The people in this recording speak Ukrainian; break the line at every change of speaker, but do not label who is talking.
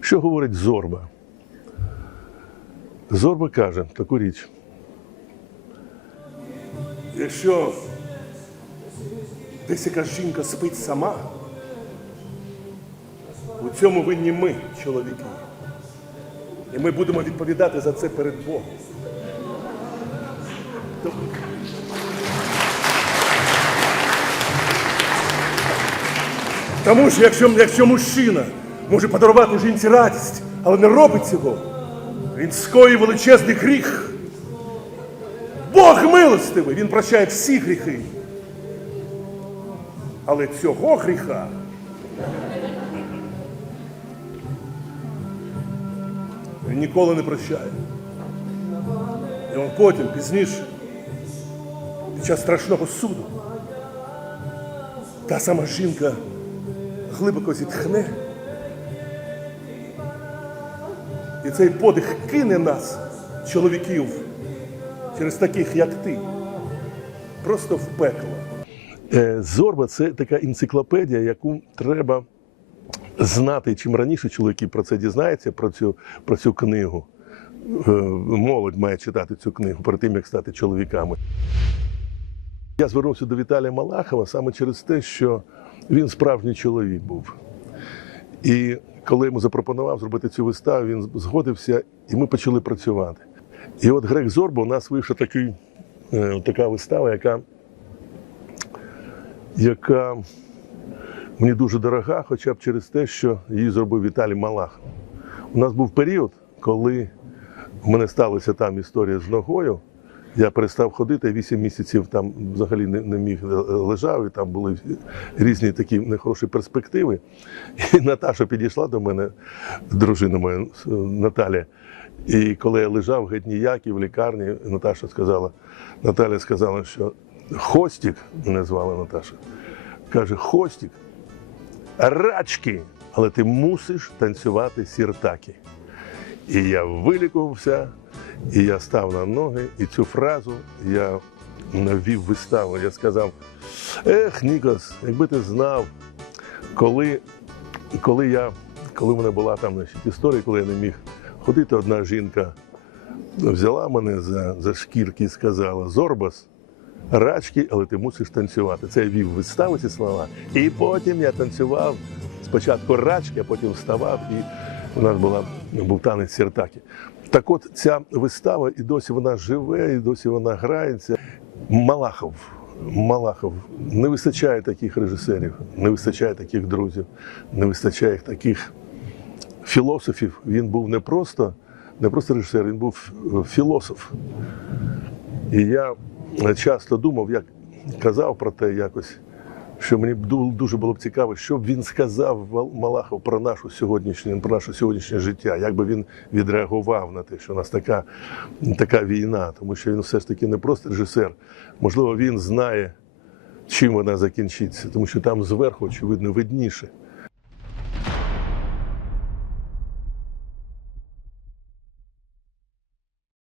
Що говорить Зорба? Зорба каже таку річ. Якщо десь якась жінка спить сама, у цьому винні ми, чоловіки. І ми будемо відповідати за це перед Богом. То- Тому що якщо, якщо мужчина може подарувати жінці радість, але не робить цього, він скоїть величезний гріх. Бог милостивий, він прощає всі гріхи. Але цього гріха він ніколи не прощає. І он потім, пізніше, під час страшного суду, та сама жінка глибоко зітхне. І цей подих кине нас, чоловіків, через таких, як ти, просто в пекло. Е, Зорба це така енциклопедія, яку треба знати. Чим раніше чоловіки про це дізнаються, про цю, про цю книгу. Е, Молодь має читати цю книгу перед тим, як стати чоловіками. Я звернувся до Віталія Малахова саме через те, що він справжній чоловік був. І коли йому запропонував зробити цю виставу, він згодився, і ми почали працювати. І от Грек Зорба у нас вийшла такий, е, така вистава, яка яка мені дуже дорога, хоча б через те, що її зробив Віталій Малах. У нас був період, коли в мене сталася там історія з ногою. Я перестав ходити, вісім місяців там взагалі не, не міг е, лежав, і там були різні такі нехороші перспективи. І Наташа підійшла до мене, дружина моя е, Наталя. І коли я лежав геть ніякий в лікарні, Наташа сказала, Наталя сказала, що Хостік, мене звала Наташа, каже: Хостік, рачки, але ти мусиш танцювати сіртаки. І я вилікувався, і я став на ноги, і цю фразу я навів виставу. Я сказав: Ех, Нікос, якби ти знав, коли, коли я, коли в мене була там історія, коли я не міг ходити, одна жінка взяла мене за, за шкірки і сказала: Зорбас, рачки, але ти мусиш танцювати. Це я вів виставу ці слова. І потім я танцював спочатку рачки, а потім вставав, і у нас була, був танець сіртаки. Так от ця вистава і досі вона живе, і досі вона грається. Малахов. Малахов. Не вистачає таких режисерів, не вистачає таких друзів, не вистачає таких філософів. Він був не просто, не просто режисер, він був е, філософ. І я часто думав, як казав про те якось, що мені дуже було б цікаво, що б він сказав Малахов про нашу сьогоднішню, про наше сьогоднішнє життя, як би він відреагував на те, що у нас така, така війна, тому що він все ж таки не просто режисер. Можливо, він знає, чим вона закінчиться, тому що там зверху, очевидно, видніше.